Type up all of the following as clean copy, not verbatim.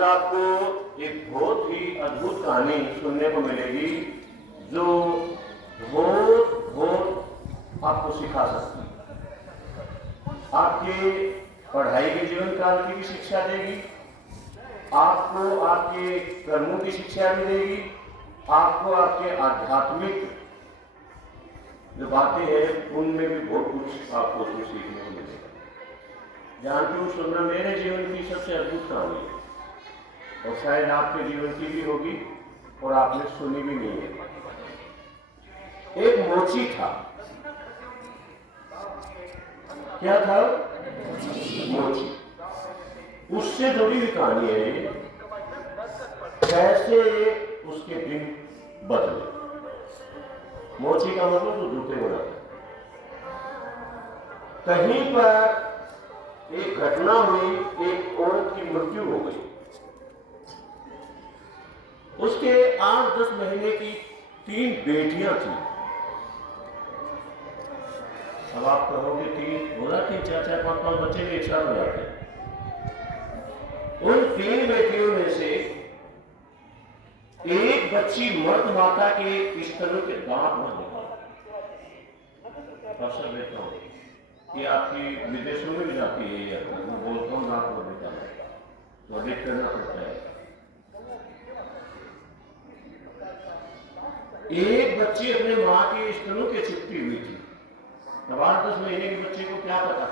आज आपको एक बहुत ही अद्भुत कहानी सुनने को मिलेगी जो बहुत बहुत आपको सिखा सकती है। आपके पढ़ाई के जीवन काल की भी शिक्षा देगी, आपको आपके कर्मों की शिक्षा भी देगी, आपको आपके आध्यात्मिक जो बातें हैं उनमें भी बहुत कुछ आपको उसमें सीखने को मिलेगा। जानते हो, सुनना मेरे जीवन की सबसे अद्भुत कहानी है और शायद आपके जीवन की भी होगी और आपने सुनी भी नहीं है। एक मोची था। क्या था? मोची। उससे जुड़ी हुई कहानी है कैसे उसके दिन बदले। मोची का मतलब तो जूते बनाता। कहीं पर एक घटना हुई, एक औरत की मृत्यु हो गई। उसके 8-10 महीने की 3 बेटियां थी। अब आप कहोगे 3 हो जाती, 4-4, 5-5 बच्चे भी एक साथ हो जाते। उन 3 बेटियों में से एक बच्ची मर्द माता के स्तनों के दांत में निकाला। अवसर देता हूं कि आपकी विदेशों में भी जाती है, ये वो बोलता हूँ दांत में निकाला तो अधिक करना पड़ता है। एक बच्ची अपने मां के स्तनों के चिपटी हुई थी। 8-10 महीने के बच्चे को क्या पता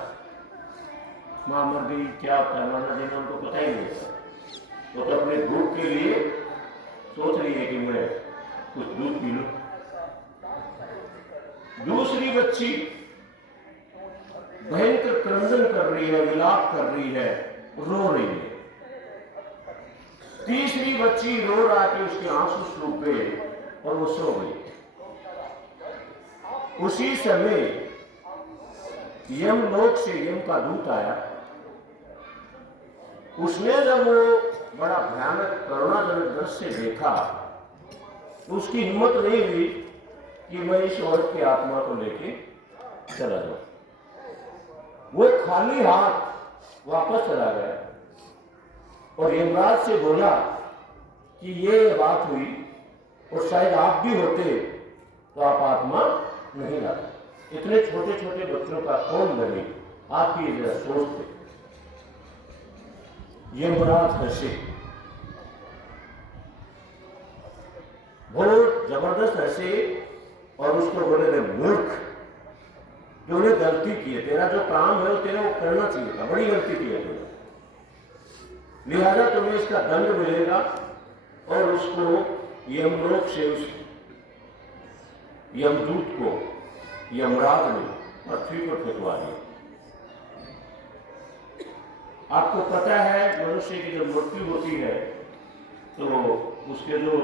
मां मर गई, क्या होता है मरना देना, उनको पता ही नहीं था। वो तो अपने दूध के लिए सोच रही है कि मैं कुछ दूध पी लूं। दूसरी बच्ची भयंकर क्रंदन कर रही है, विलाप कर रही है, रो रही है। तीसरी बच्ची रो रहा के उसके आंसू सूख गए और वो सो गई। उसी समय यमलोक से यम का दूत आया। उसने जब वो बड़ा भयानक करुणाजनक दृश्य देखा तो उसकी हिम्मत नहीं हुई कि मैं इस औरत की आत्मा को लेके चला जाऊं। वो खाली हाथ वापस चला गया और यमराज से बोला कि ये बात हुई और शायद आप भी होते तो आप आत्मा नहीं लाते। इतने छोटे छोटे बच्चों का कौन बने, आप ही जरा सोचते। यमराज हंसे, बहुत जबरदस्त हंसे और उसको बोले थे मूर्ख, तूने गलती की है, तेरा जो काम है वो तेरे को करना चाहिए था, बड़ी गलती की है तूने, लिहाजा तुम्हें इसका दंड मिलेगा। और उसको यमलोक से उस यमदूत को यमराज ने पृथ्वी पर फेंकवा दिया। आपको पता है मनुष्य की जब मृत्यु होती है तो उसके जो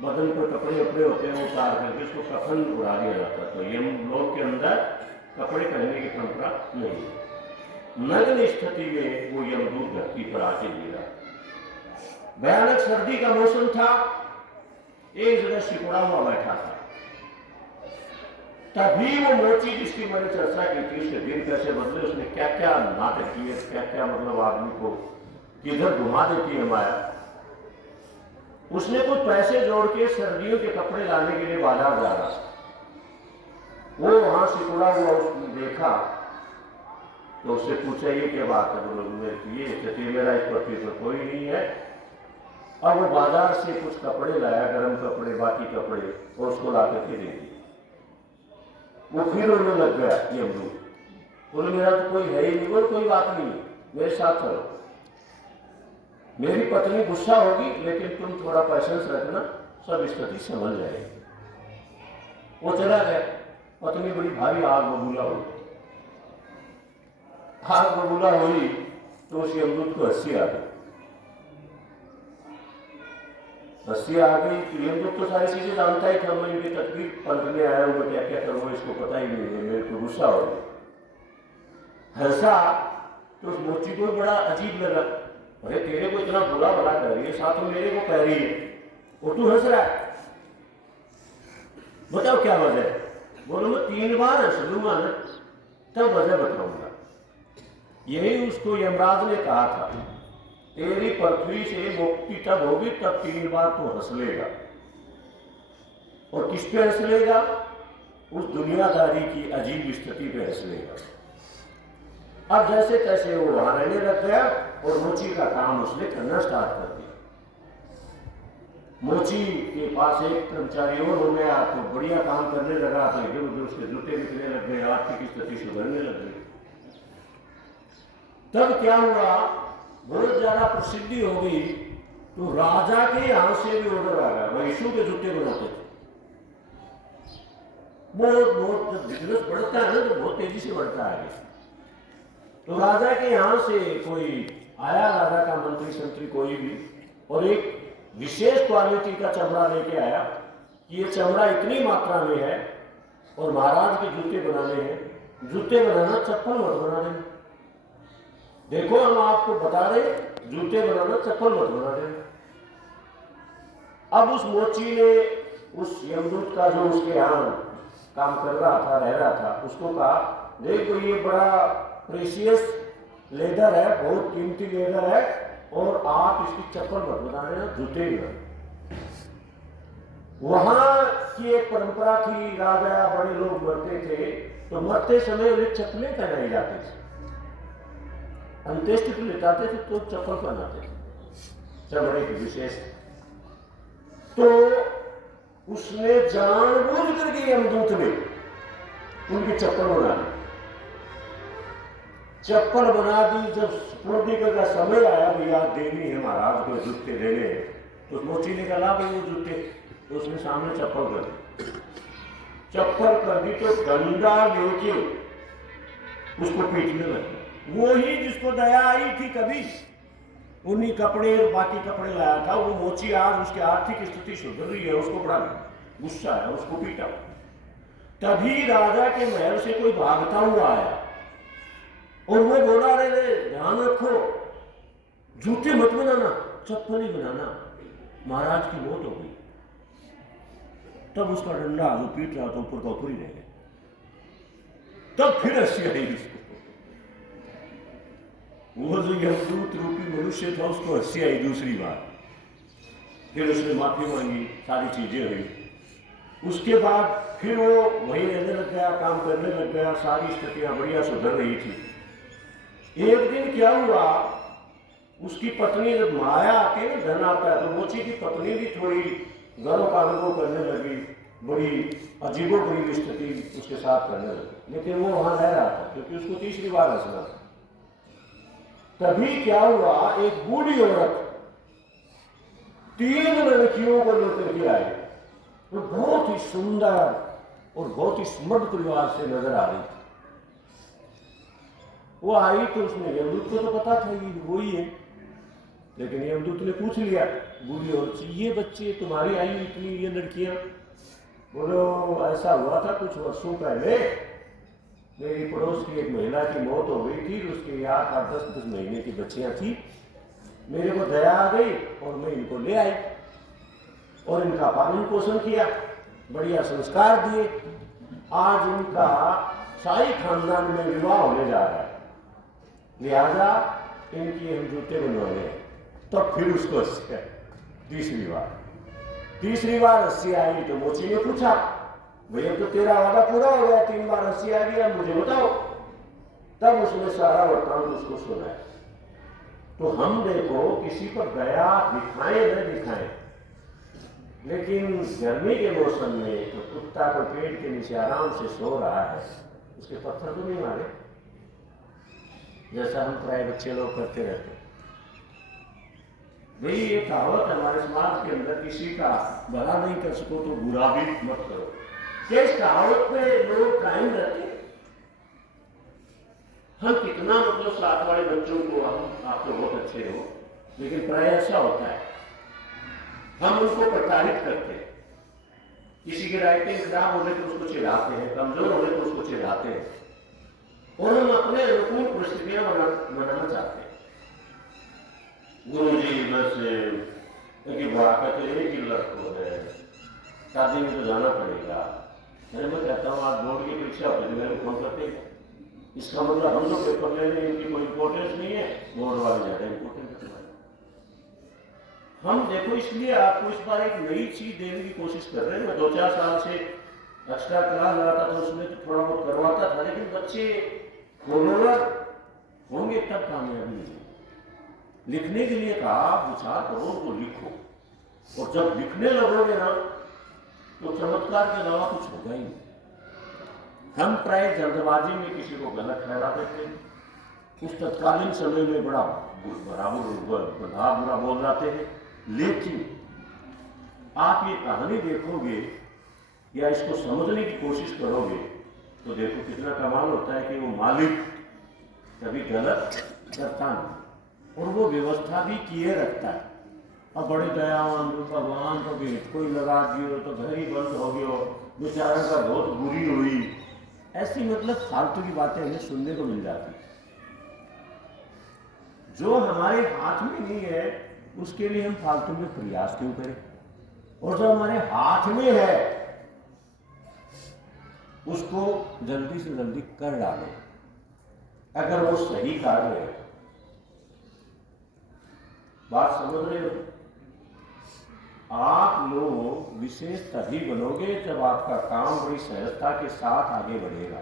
बदन पर कपड़े वपड़े होते हैं वो उतार करके उसको कफन उड़ा दिया जाता है। तो यमलोक के अंदर कपड़े पहनने की परंपरा नहीं है। नग्न स्थिति में वो यमदूत धरती पर आके गिरा। भयानक सर्दी का मौसम था। एक जगह सिकुड़ा हुआ बैठा था। तभी वो मोची जिसकी मैंने चर्चा की थी, उसके दिन कैसे बदले, उसने क्या क्या नाटक किए, क्या क्या मतलब आदमी को किधर घुमा देती है माया। उसने कुछ पैसे जोड़ के सर्दियों के कपड़े लाने के लिए बाजार जा रहा। वो वहां सिकुड़ा हुआ उसने देखा तो उससे पूछा ये क्या बात है। बोलो ये स्थिति मेरा इस पृथ्वी पर कोई नहीं है। अब वो बाजार से कुछ कपड़े लाया, गर्म कपड़े, बाकी कपड़े, और उसको ला करके दे दिए। वो फिर रोने लग गया यमदूत। बोले मेरा तो कोई है ही नहीं। बोले कोई बात नहीं, मेरे साथ चलो, मेरी पत्नी गुस्सा होगी लेकिन तुम थोड़ा पेशेंस रखना, सब स्थिति संभल जाएगी। वो चला गया। पत्नी बड़ी भारी आग बबूला हुई। आग बबूला हुई तो उस यमदूत को हंसी आ गई। हंसी आ गई तो यमदूत तो सारी चीजें जानता ही था। मैं इनकी तकलीफ पलटने आया हूं, मैं क्या क्या करूंगा इसको पता ही नहीं है, मेरे को गुस्सा हो गया। हंसा तो उस मोची को बड़ा अजीब लगा। अरे तेरे को इतना बुरा भला कर रही है, साथ में मेरे को कह रही है और तू हंस रहा है, बताओ क्या वजह है। बोलो मैं 3 बार हंस लूंगा ना तब वजह बताऊंगा। यही उसको यमराज ने कहा था तेरी पृथ्वी से मुक्ति तब होगी तब 3 बार तू हंस लेगा। और किस पे हंस लेगा? उस दुनियादारी की अजीब स्थिति पे हंस लेगा। अब जैसे तैसे वो वहां रहने लग गया और मोची का काम उसने करना स्टार्ट कर दिया। मोची के पास एक कर्मचारी और हो गया तो बढ़िया काम करने लगा, तो इधर उधर उसके जूते निकलने लग गए, आर्थिक स्थिति सुधरने लग गई। तब क्या हुआ, बहुत ज्यादा प्रसिद्धि हो गई तो राजा के यहां से भी ऑर्डर आ गया। महिषू के जूते बनाते थे। बहुत जब बिजनेस बढ़ता है ना तो बहुत तेजी से बढ़ता है। तो राजा के यहां से कोई आया, राजा का मंत्री संतरी कोई भी, और एक विशेष क्वालिटी का चमड़ा लेके आया कि ये चमड़ा इतनी मात्रा में है और महाराज के जूते बनाने हैं। जूते बनाना, चप्पल मत बना देना। देखो हम आपको बता रहे, जूते बनाना, चप्पल मत बना देना। अब उस मोची ने उस यमदूत का जो उसके यहाँ काम कर रहा था, रह रहा था, उसको कहा देखो ये बड़ा प्रेशियस लेदर है, बहुत कीमती लेदर है, और आप इसकी चप्पल मत बना देना, जूते ही बना। वहां की एक परंपरा थी, राजा बड़े लोग मरते थे तो मरते समय उन्हें चप्पलें पहनाई जाती थी। अंत्येष्टि के लिए जाते थे तो चप्पल पहनाते थे, चमड़े की विशेष। तो उसने जानबूझ करके यमदूत ने उनकी चप्पल बना दी। चप्पल बना दी। जब पूर्णिका का समय आया, भैया देनी है महाराज को जूते देने, तो मोची ने कहा भाई वो जूते, तो उसने सामने चप्पल कर दी। चप्पल कर दी तो डंडा लेके उसको पीटने लगे। वो ही जिसको दया आई थी कभी, उन्हीं कपड़े और बाकी कपड़े लाया था, वो मोची आज उसकी आर्थिक स्थिति सुधर रही है, उसको बड़ा गुस्सा है, उसको पीटा। तभी राजा के महल से कोई भागता हुआ आया और वो बोला रे ध्यान रखो, जूते मत बनाना, चप्पल ही बनाना, महाराज की मौत हो गई। तब उसका डंडा जो पीट रहा था ऊपर का ऊपर ही रह गया। तब फिर हंसी आई उसको। वो जो यमदूत रूपी मनुष्य था उसको हंसी आई दूसरी बार। फिर उसने माफी मांगी, सारी चीजें हुई। उसके बाद फिर वो वहीं रहने लग गया, काम करने लग गया, सारी स्थितियां बढ़िया सुधर रही थी। एक दिन क्या हुआ, उसकी पत्नी जब माया आती है, धन आता है, तो मोची की पत्नी भी थोड़ी गर्व का अनुभव करने लगी, बड़ी अजीबोगरीब स्थिति उसके साथ करने लगी। लेकिन वो वहां रह रहा था क्योंकि उसको तीसरी बार हंसना था। तभी क्या हुआ, एक बूढ़ी औरत 3 लड़कियों को लेकर के आई, तो बहुत ही सुंदर और बहुत ही समृद्ध परिवार से नजर आ रही थी। वो आई तो उसने यमदूत को तो पता था ये वही है, लेकिन यमदूत ने पूछ लिया बूढ़ी औरत से, ये बच्चे तुम्हारी आई इतनी ये लड़कियां? बोलो ऐसा हुआ था कुछ वर्षों पहले, मेरी पड़ोस की एक महिला की मौत हो गई थी, उसके 8-10 महीने की बच्चियां थी, मेरे को दया आ गई और मैं इनको ले आई और इनका पालन पोषण किया, बढ़िया संस्कार दिए। आज इनका शाही खानदान में विवाह होने जा रहा है, लिहाजा इनकी हम जूते बनवाने हैं। तब फिर उसको हंसी आई। तीसरी बार हंसी आई तो मोची ने पूछा, भैया तो तेरा वादा पूरा हो गया, 3 बार हंसी आ गया, मुझे बताओ। तब उसने सारा वृत्तांत उसको सुनाया। तो हम देखो किसी पर दया दिखाएं न दिखाएं, लेकिन गर्मी के मौसम में तो कुत्ता को पेड़ के नीचे आराम से सो रहा है, उसके पत्थर तो नहीं मारे, जैसा हम प्राय बच्चे लोग करते रहते। भाई ये कहावत हमारे समाज के अंदर, किसी का भला नहीं कर सको तो बुरा भी मत करो, क्या इस कहावत पे लोग कायम रहते हैं? हम कितना मतलब साथ वाले बच्चों को आप तो बहुत अच्छे हो, लेकिन प्राय ऐसा होता है हम उनको प्रताड़ित करते हैं। किसी की राइटिंग खराब होने तो उसको चिढ़ाते हैं, कमजोर होने तो उसको चिढ़ाते हैं, और हम अपने अनुकूल परिस्थितियां बनाना चाहते हैं। गुरु जी बस एक ही लड़को है, शादी में तो जाना पड़ेगा। मैं कहता हूँ आज बोर्ड की परीक्षा होती है, मेरे को फोन करते हैं, इसका मतलब हम लोग पेपर ले रहे हैं, इनकी कोई इंपॉर्टेंस नहीं है, बोर्ड वाले ज्यादा इंपॉर्टेंट है। हम देखो इसलिए आपको इस बार एक नई चीज देने की कोशिश कर रहे हैं। मैं 2-4 साल से एक्स्ट्रा क्लास लगाता था, उसमें तो थोड़ा बहुत करवाता था, लेकिन बच्चे फॉलोअर होंगे तब कामयाबी मिलेगी। लिखने के लिए कहा, आप विचार करो तो लिखो, और जब लिखने लगोगे ना तो चमत्कार के अलावा कुछ होगा ही नहीं। हम प्राय जल्दबाजी में किसी को गलत ठहरा देते हैं, उस तत्कालीन समय में बड़ा बुरा बोल जाते हैं। लेकिन आप ये कहानी देखोगे या इसको समझने की कोशिश करोगे तो देखो कितना कमाल होता है कि वो मालिक कभी गलत करता नहीं, और वो व्यवस्था भी किए रखता है। अब बड़े दयावान भगवान को भी कोई लगा दियो तो घर ही बंद हो गयो, बेचारा का बहुत बुरी हुई, ऐसी मतलब फालतू की बातें हमें सुनने को मिल जाती। जो हमारे हाथ में नहीं है उसके लिए हम फालतू में प्रयास क्यों करें, और जो हमारे हाथ में है उसको जल्दी से जल्दी कर डालो अगर वो सही कार्य है। बात समझ रहे हो? आप लोग विशेष तभी बनोगे जब आपका काम बड़ी सहजता के साथ आगे बढ़ेगा।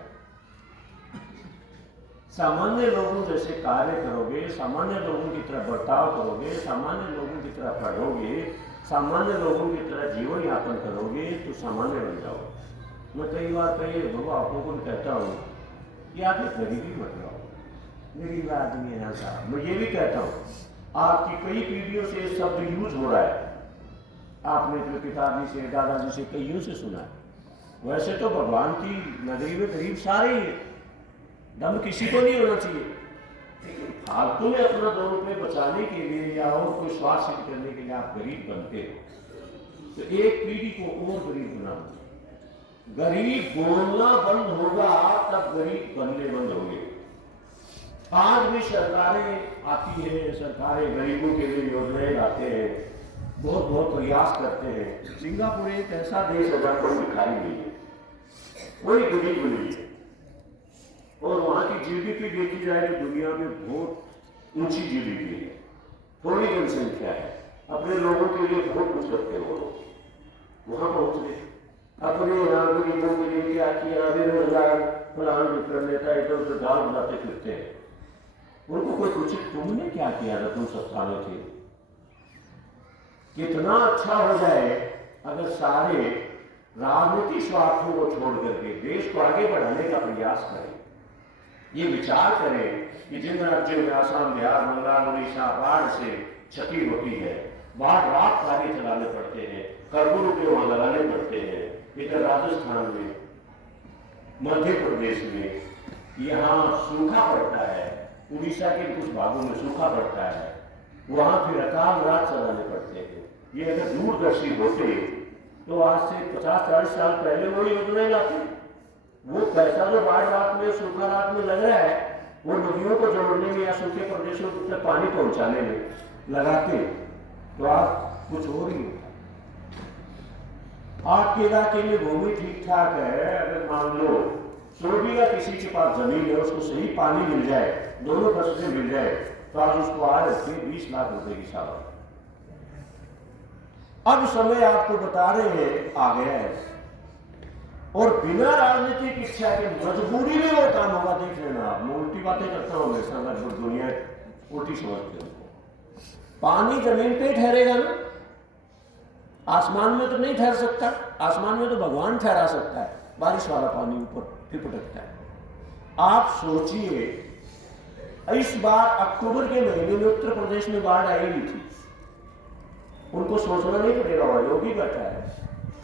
सामान्य लोगों जैसे कार्य करोगे, सामान्य लोगों की तरह बर्ताव करोगे, सामान्य लोगों की तरह पढ़ोगे, सामान्य लोगों की तरह जीवन यापन करोगे तो सामान्य बन जाओगे। मैं कई बार कई आपको को कहता हूँ कि आप ये गरीबी मत लाओ, गरीब आदमी है साहब। मैं ये भी कहता हूँ, आपकी कई पीढ़ियों से शब्द यूज हो रहा है, आपने अपने पिताजी से दादाजी से कईयों से सुना है। वैसे तो भगवान की नगरी में गरीब सारे ही है, दम किसी को नहीं होना चाहिए, लेकिन फालतू में अपना 2 रुपये बचाने के लिए या और कोई स्वार्थ सिद्ध करने के लिए आप गरीब बनते हो तो एक पीढ़ी को और गरीब बना। गरीब बोलना बंद होगा तब गरीब बनने बंद होंगे। आज भी सरकारें आती है, सरकारें गरीबों के लिए योजनाएं लाते हैं, बहुत बहुत प्रयास करते हैं। सिंगापुर एक ऐसा देश है जहाँ कोई भिखारी नहीं है, कोई गरीब नहीं है, और वहाँ की जीडीपी देखी जाए तो दुनिया में बहुत ऊंची जीडीपी है, थोड़ी जनसंख्या है, अपने लोगों के लिए बहुत कुछ करते हो। वहाँ पहुँच गए, अपने यहाँ गरीबों के लिए क्या किया, बेरोजगार फलान वितरण नेता इधर उधर गाल बुलाते फिरते हैं। उनको कोई पूछे तुमने क्या किया था, तुम सत्ता में थे? कितना अच्छा हो जाए अगर सारे राजनीतिक स्वार्थों को छोड़ करके देश को आगे बढ़ाने का प्रयास करें। ये विचार करें कि जिन राज्यों में आसाम, बिहार, बंगाल, उड़ीसा बाढ़ से क्षति होती है, बाढ़ रात कार्य चलाने पड़ते हैं, करोड़ों रुपये वहां लगाने पड़ते हैं। इधर राजस्थान में, मध्य प्रदेश में यहाँ सूखा पड़ता है, उड़ीसा के कुछ भागों में सूखा पड़ता है, वहां फिर अकाल रात चलाने पड़ते हैं। ये अगर दूरदर्शी होते तो आज से 50-40 साल पहले वो योजनाएं लाते। वो पैसा जो बाढ़ रात में, सूखा रात में लग रहा है, वो नदियों को जोड़ने में या सूखे प्रदेशों तक पानी पहुंचाने में लगाते तो आप कुछ हो रही होता। आपके इलाके में भूमि ठीक ठाक है, अगर मान लो 100 बीघा किसी के पास जमीन है, उसको सही पानी मिल जाए, दोनों फसलें मिल जाए तो आज उसको आज 20 लाख रुपए की साल। अब समय आपको बता रहे हैं आ गया है, और बिना राजनीतिक इच्छा के मजबूरी में वो काम होगा। देख लेना, आप मैं उल्टी बातें करता हूँ हमेशा, लगभग दुनिया उल्टी समझते हो। पानी जमीन पे ठहरेगा ना, आसमान में तो नहीं ठहर सकता। आसमान में तो भगवान ठहरा सकता है, बारिश वाला पानी ऊपर फिर पटकता है। आप सोचिए, इस बार अक्टूबर के महीने में उत्तर प्रदेश में बाढ़ आई नहीं थी। उनको सोचना नहीं पड़ेगा, वह योगी बैठा है,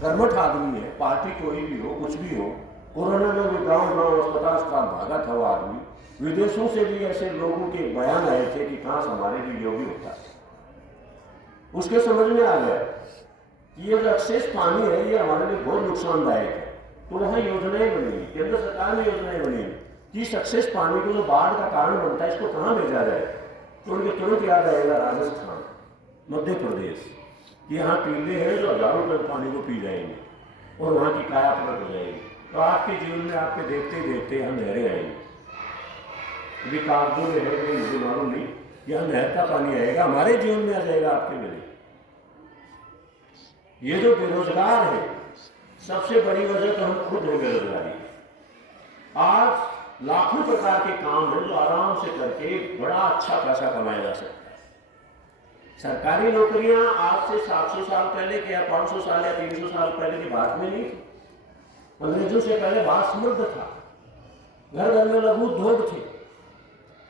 कर्मठ आदमी है, पार्टी कोई भी हो, कुछ भी हो। कोरोना में भी गांव गांव अस्पताल भागा था वो आदमी। विदेशों से भी ऐसे लोगों के बयान आए थे कि कहां हमारे भी योगी होता है। उसके समझ में आ गया कि ये जो एक्सेस पानी है ये हमारे लिए बहुत नुकसानदायक है। तो वहां योजनाएं बनी, केंद्र सरकार ने योजनाएं बनी कि सक्सेस पानी को जो बाढ़ का कारण बनता है इसको कहाँ भेजा जाए। तो उनके तुरंत याद आएगा राजस्थान, मध्य प्रदेश, कि यहाँ टीले हैं जो हजारों टन पानी को पी जाएंगे और वहाँ की काया पलट हो जाएगी। तो आपके जीवन में आपके देखते देखते हम नहरें आएंगे। अभी कागजों में है, मुझे मालूम नहीं, यहाँ नहर का पानी आएगा, हमारे जीवन में आ जाएगा, आपके मेरे। ये जो बेरोजगार है, सबसे बड़ी वजह तो हम खुद है बेरोजगारी। आज लाखों प्रकार के काम हैं जो आराम से करके बड़ा अच्छा पैसा कमाया जा सकता है। सरकारी नौकरियां आज से 700 साल पहले के या 500 साल या 300 साल पहले की बात में नहीं थी। अंग्रेजों से पहले भारत समृद्ध था, घर घर में लघु उद्योग थे।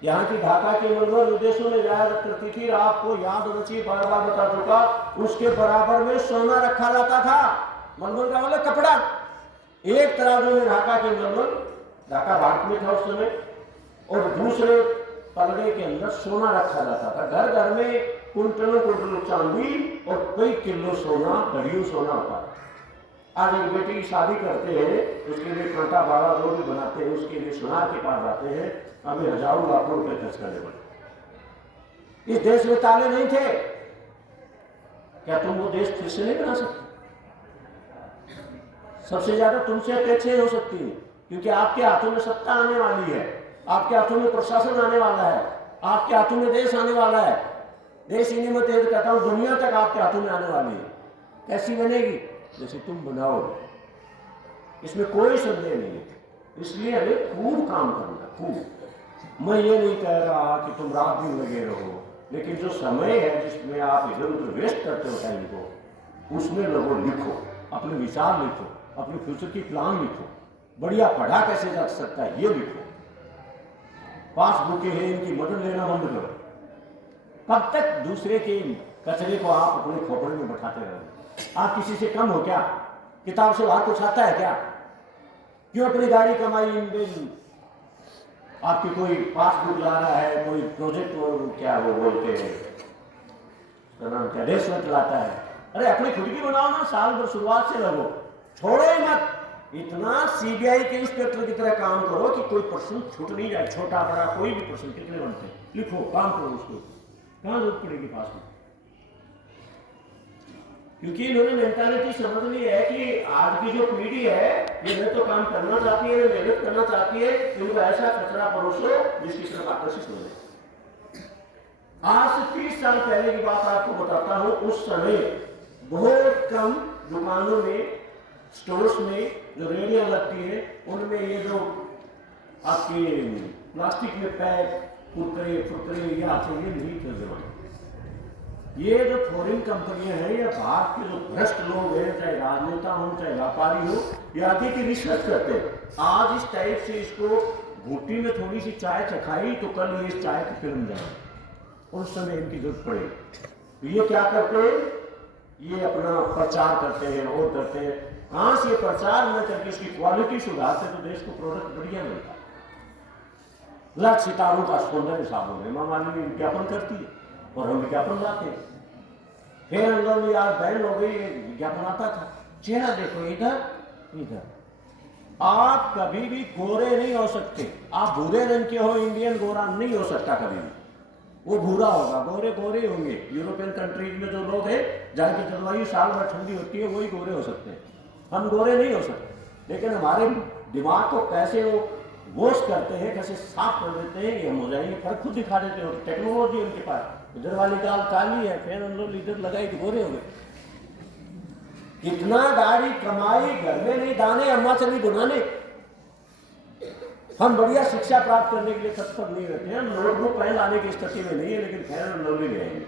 यहाँ की ढाका के मलमल विदेशों में जाया करती थी, आपको याद होना चाहिए, बार बार बता चुका, उसके बराबर में सोना रखा जाता था। मलमल का मतलब कपड़ा। एक तराजू में ढाका के मलमल, ढाका भारत में था उस समय, और दूसरे पलड़े के अंदर सोना रखा जाता था। घर घर में कुंटलों कुंटलों चांदी और कई किलो सोना, घड़ियों सोना होता था। आज एक बेटी की शादी करते हैं, उसके लिए कांटा बाड़ा जो भी बनाते हैं, उसके लिए सुनार के पास जाते हैं, हमें हजारों लाखों रुपए खर्च करने पड़े। इस देश में ताले नहीं थे, क्या तुम वो देश फिर से नहीं बना सकते? सबसे ज्यादा तुमसे अपेक्षाएं हो सकती है, क्योंकि आपके हाथों में सत्ता आने वाली है, आपके हाथों में प्रशासन आने वाला है, आपके हाथों में देश आने वाला है। देश इन्हीं में तेज कहता हूं, दुनिया तक आपके हाथों में आने वाली है। कैसी बनेगी? जैसे तुम बनाओगे, इसमें कोई संदेह नहीं है। इसलिए हमें खूब काम करना, खूब। मैं ये नहीं कह रहा कि तुम रात दिन लगे रहो, लेकिन जो समय है जिसमें आप इधर उधर वेस्ट करते हो टाइम को, उसमें लगो, लिखो, अपने विचार लिखो, अपने फ्यूचर की प्लान लिखो, बढ़िया पढ़ा कैसे जा सकता है ये लिखो। पासबुक है, इनकी मदद लेना बंद करो। कब तक दूसरे के कचरे को आप अपने खोपड़े में बैठाते रहोगे? आप किसी से कम हो क्या? किताब से बाहर कुछ आता है क्या? क्यों अपनी गाड़ी कमाई इन दिन? आपकी कोई पासबुक ला रहा है, कोई प्रोजेक्ट क्या वो बोलते हैं, क्या रिश्वत लाता है। अरे अपनी खुद की बनाओ ना, साल भर शुरुआत से लगो, छोड़ो ही मत। इतना सीबीआई के इंस्पेक्टर की तरह काम करो कि कोई प्रश्न छूट नहीं जाए, छोटा बड़ा कोई भी प्रश्न। कितने बनते हैं, लिखो, काम करो उसको। कहां जरूरत पड़ेगी पासबुक? क्योंकि इन्होंने मेंटालिटी समझ ली है कि आज की जो पीढ़ी है ये न तो काम करना चाहती है, मेहनत करना चाहती है, इनको ऐसा कचरा परोसो जिसकी तरफ आकर्षित हो जाए। आज से 30 साल पहले की बात आपको बताता हूं। उस समय बहुत कम दुकानों में, स्टोर्स में जो रेडियो लगती है, उनमें ये जो आपके प्लास्टिक में पैक कुरकुरे फुरकुरे ये आते हैं, नहीं थे जमाने। ये जो फॉरेन कंपनियां हैं या भारत के जो भ्रष्ट लोग हैं, चाहे राजनेता हो चाहे व्यापारी हो, ये आगे की रिसर्च करते हैं। आज इस टाइप से इसको घुट्टी में थोड़ी सी चाय चखाई तो कल ये इस चाय की फिल्म जाए, उस समय इनकी जरूरत पड़ेगी। तो ये क्या करते हैं, ये अपना प्रचार करते हैं और करते हैं। कहां से प्रचार न करके इसकी क्वालिटी सुधारते तो देश को प्रोडक्ट बढ़िया मिलता है। लाख सितारों का सौंदर्य साबुन है, मामाली विज्ञापन करती है और हम विज्ञापन लाते हैं। फिर अंदर में यार बैन हो गई, विज्ञापन आता था, चेहरा देखो इधर इधर। आप कभी भी गोरे नहीं हो सकते। आप भूरे रंग के हो, इंडियन गोरा नहीं हो सकता कभी भी, वो भूरा होगा, गोरे गोरे होंगे। यूरोपियन कंट्रीज में जो लोग हैं जहाँ की जलवायु साल भर ठंडी होती है, वही गोरे हो सकते हैं, हम गोरे नहीं हो सकते। लेकिन हमारे दिमाग को कैसे वो वॉश करते हैं, कैसे साफ कर देते हैं, ये हम हो जाएंगे, फर्क खुद दिखा देते हो। टेक्नोलॉजी उनके पास, इधर वाली गाल काली है, फिर हम लोग इधर लगाई तो गोरे हो गए। इतना गाड़ी कमाई, घर में नहीं दाने, अम्मा चली गुनाने। हम बढ़िया शिक्षा प्राप्त करने के लिए तत्पर नहीं रहते हैं, नोटबुक पहले लाने की स्थिति में नहीं है, लेकिन खैर हम लोग भी रहेंगे।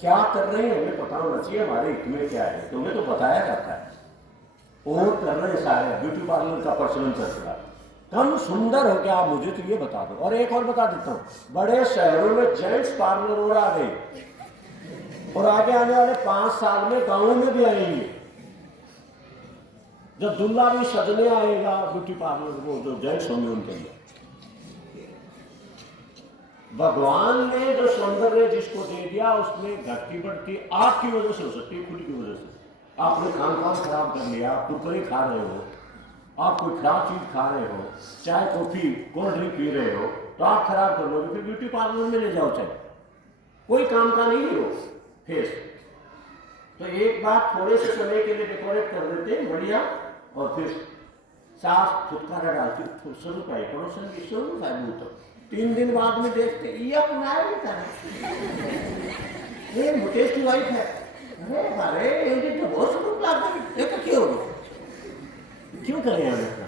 क्या कर रहे हैं हमें पता होना चाहिए, हमारे हित में क्या है। तुम्हें तो बताया जाता है और कर रहे सारे। ब्यूटी पार्लर का प्रचलन चल रहा है, कम सुंदर हो क्या आप मुझे तो ये बता दो। और एक और बता देता हूँ, बड़े शहरों में जेंट्स पार्लर और आ गए, और आगे आने वाले 5 साल में गांवों में भी आएंगे। जब दुल्हा भी सजने आएगा ब्यूटी पार्लर, वो जो जेंट्स होंगे उनके लिए। भगवान ने जो सौंदर्य जिसको दे दिया उसमें घटती बढ़ती आपकी वजह से हो सकती है, खुद की वजह से। आपने खान पान खराब कर लिया, आप कुरकुरे खा रहे हो, आप कोई खराब चीज खा रहे हो, चाय कॉफी कोल्ड ड्रिंक पी रहे हो, तो आप खराब कर लोगे। फिर ब्यूटी पार्लर में ले जाओ, चाहे कोई काम का नहीं हो फेस। तो एक बार थोड़े से समय के लिए डेकोरेट कर देते बढ़िया, और फिर साफ छुटकारा डालती, 100 रुपये पड़ोसन की 100 रुपये तो 3 दिन बाद में देखते ये अपना ये मुकेश की वाइफ है, अरे ये तो बहुत शुरू लाख क्यों क्यों करें हम इतना?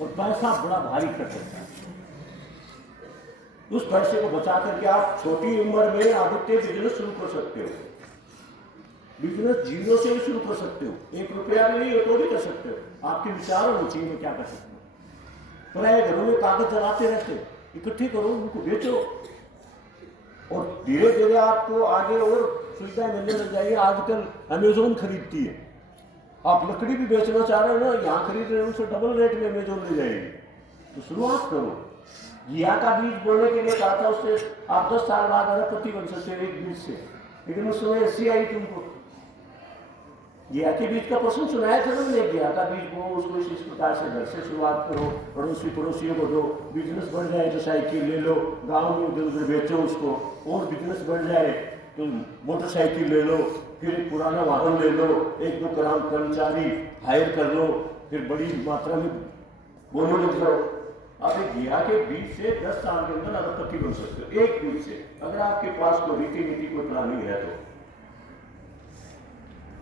और पैसा बड़ा भारी कर सकता है। उस पैसे को बचा करके आप छोटी उम्र में आदित्य बिजनेस शुरू कर सकते हो। बिजनेस जीरो से भी शुरू कर सकते हो, 1 रुपया भी नहीं तो भी कर सकते हो। आपके विचार होने चाहिए में क्या कर सकते हो। पराए घरों में कागज जलाते रहते, इकट्ठे करो, उनको बेचो और धीरे धीरे आपको आगे और सुविधा मिलने लग जाएगी। आजकल अमेजोन खरीदती है, आप लकड़ी भी बेचना चाह रहे हो ना, यहाँ खरीद रहे हो, उनसे डबल रेट में अमेजोन ले जाएगी। तो शुरुआत करो। घिया का बीज बोने के लिए कहा था, उससे आप 10 साल बाद अरबपति बन सकते हो एक बीज से, लेकिन उस समय ऐसी आई तुमको। घिया के बीज का प्रश्न सुनाया था ना मैंने, घिया का बीज को उसको इस प्रकार से घर से शुरुआत करो, पड़ोसी पड़ोसियों को दो, बिजनेस बढ़ जाए तो साइकिल ले लो, गाँव में उधर उधर बेचो उसको, और बिजनेस बढ़ जाए तो मोटरसाइकिल ले लो, फिर एक पुराना वाहन ले लो, 1-2 कर्मचारी हायर कर लो, फिर बड़ी मात्रा में बोने लग जाओ। आप एक घिया के बीज से 10 साल के अंदर अरबपति बन सकते हो, एक बीज से, अगर आपके पास कोई रीति नीति कोई प्लानिंग है तो।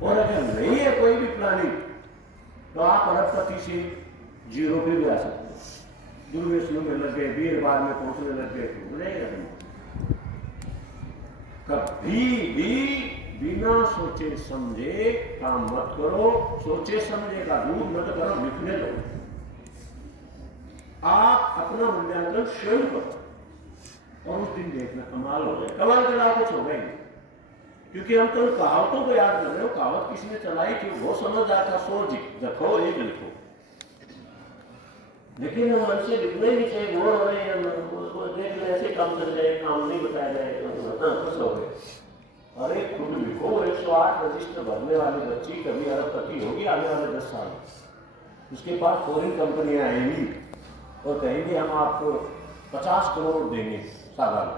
और अगर नहीं है कोई भी प्लानिंग तो आप अरबपति से 0 पे भी आ सकते हो। दुर्व्यसनों में लग गए, बीर बार में पहुंचने लग गए तो नहीं। कभी भी बिना सोचे समझे काम मत करो, सोचे समझे का दूर मत करो, लिखने दो। आप अपना मूल्यांकन स्वयं करो और उस दिन देखना कमाल हो जाए। कमाल के लाभ कुछ हो गए, क्योंकि हम तो कहावतों को याद कर रहे हो। कहावत किसने चलाई थी वो समझ आता, 100 रखो 1 लिखो, लेकिन हम मन से लिखने ही नहीं चाहिए। वो हो रहे हैं देख ले, ऐसे काम चल रहे, काम नहीं बताया जाए, खुश हो गए। अरे खुद लिखो, 108 रजिस्टर भरने वाली बच्ची कभी अरबपति होगी आने वाले 10 साल। उसके पास फॉरेन कंपनियां आएंगी और कहेंगे हम आपको 50 करोड़ देंगे सालाना।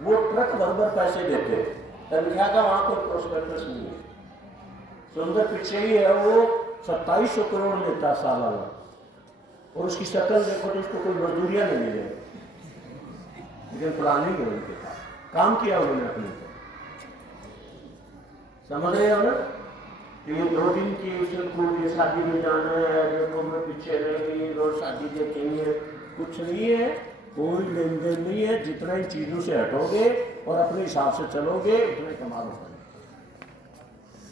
वो ट्रक भर पैसे देते, तनख्वाह का वहां कोई प्रोस्पेक्टस नहीं है। सुंदर पिछे ही है, वो 2700 करोड़ लेता सालाना, और उसकी शक्ल देखो तो उसको कोई मजदूरियां नहीं मिले, लेकिन प्लानिंग है उनके पास, काम किया उन्होंने अपने। समझ रहे हो ना? कि ये 2 दिन की उसको शादी में जाना है, जो में पीछे रहेंगे, रोज शादी देखेंगे, कुछ नहीं है, कोई लेन देन नहीं है। जितना इन चीजों से हटोगे और अपने हिसाब से चलोगे उतने कमाल हो पाएंगे।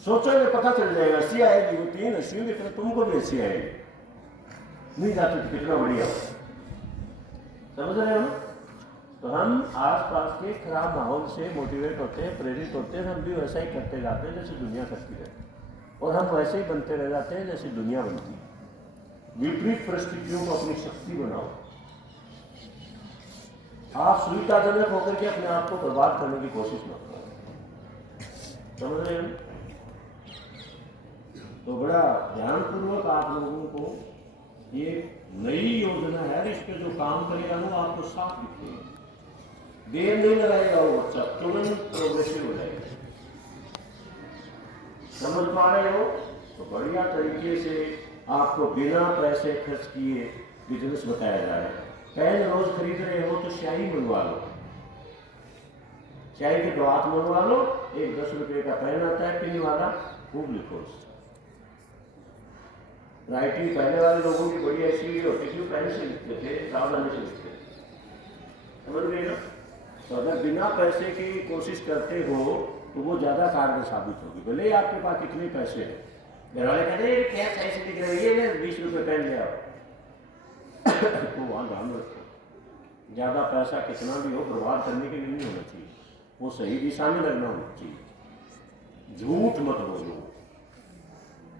सोचोगे पता चल जाएगा, ऐसी आएगी वो 3 अस्सी कितना तुमको भी ऐसी आएगी, नहीं जाते तो कितना बढ़िया। समझ रहे हो? तो हम आसपास के खराब माहौल से मोटिवेट होते हैं, प्रेरित होते हैं, हम भी वैसा ही करते जाते हैं जैसे दुनिया करती है, और हम वैसे ही बनते रह जाते हैं जैसे दुनिया बनती है। विपरीत परिस्थितियों को अपनी शक्ति बनाओ। आप सुविधाजनक होकर के अपने आप को बर्बाद करने की कोशिश मत करो। समझ रहे हैं? तो बड़ा ध्यानपूर्वक आप लोगों को ये नई योजना है, इस पे जो काम करेगा वो आपको साफ दिखेगा, देर नहीं लगाएगा, वो बच्चा तुरंत प्रोग्रेसिव हो जाएगा। समझ पा रहे हो? तो बढ़िया तरीके से आपको बिना पैसे खर्च किए बिजनेस बताया जा रहा है। पेन रोज खरीद रहे हो तो स्याही मंगवा लो, स्याही के 2 हाथ मंगवा लो, एक 10 रुपए का पेन आता है पिन वाला, खूब लिखो। राइटिंग पहले वाले लोगों की बड़ी ऐसी होती थी, पेन से लिखते थे, सावधानी से लिखते थे। समझ गए ना? तो अगर बिना पैसे की कोशिश करते हो तो वो ज्यादा कारगर साबित होगी। भले ही आपके पास कितने पैसे हैं, घर वाले कहते हैं क्या सही से दिख रही है, 20 रुपये पेन ले आओ तो वहाँ ध्यान रखो, ज्यादा पैसा कितना भी हो बर्बाद करने के लिए नहीं होना चाहिए, वो सही दिशा में लगना होना चाहिए। झूठ मत बोलो।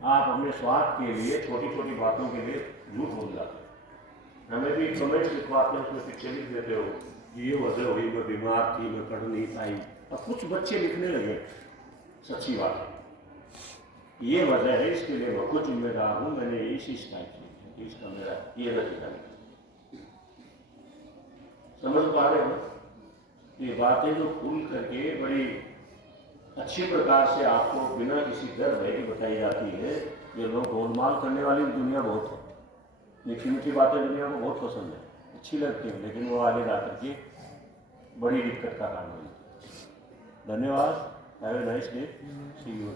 आप अपने स्वार्थ के लिए छोटी छोटी बातों के लिए झूठ बोल जाते हैं। हमें भी कमेंट्स लिखवाते हैं, उसमें पिक्चर लिख देते हो, ये वजह हुई, मैं बीमार थी, मैं पढ़ नहीं पाई। अब कुछ बच्चे लिखने लगे सच्ची बात, ये वजह है, इसके लिए मैं खुद जिम्मेदार हूँ, मैंने इस टाइप से इसका मेरा ये नतीजा निकला। समझ पा रहे हो? ये बातें जो खुल करके बड़ी अच्छी प्रकार से आपको बिना किसी डर भय की बताई जाती है। ये लोग गोलमाल करने वाली दुनिया बहुत है, मीठी मीठी बातें दुनिया को बहुत पसंद है, अच्छी लगती है, लेकिन वो आगे जाकर के बड़ी दिक्कत का कारण बनती है। धन्यवाद। Have a nice day. See you.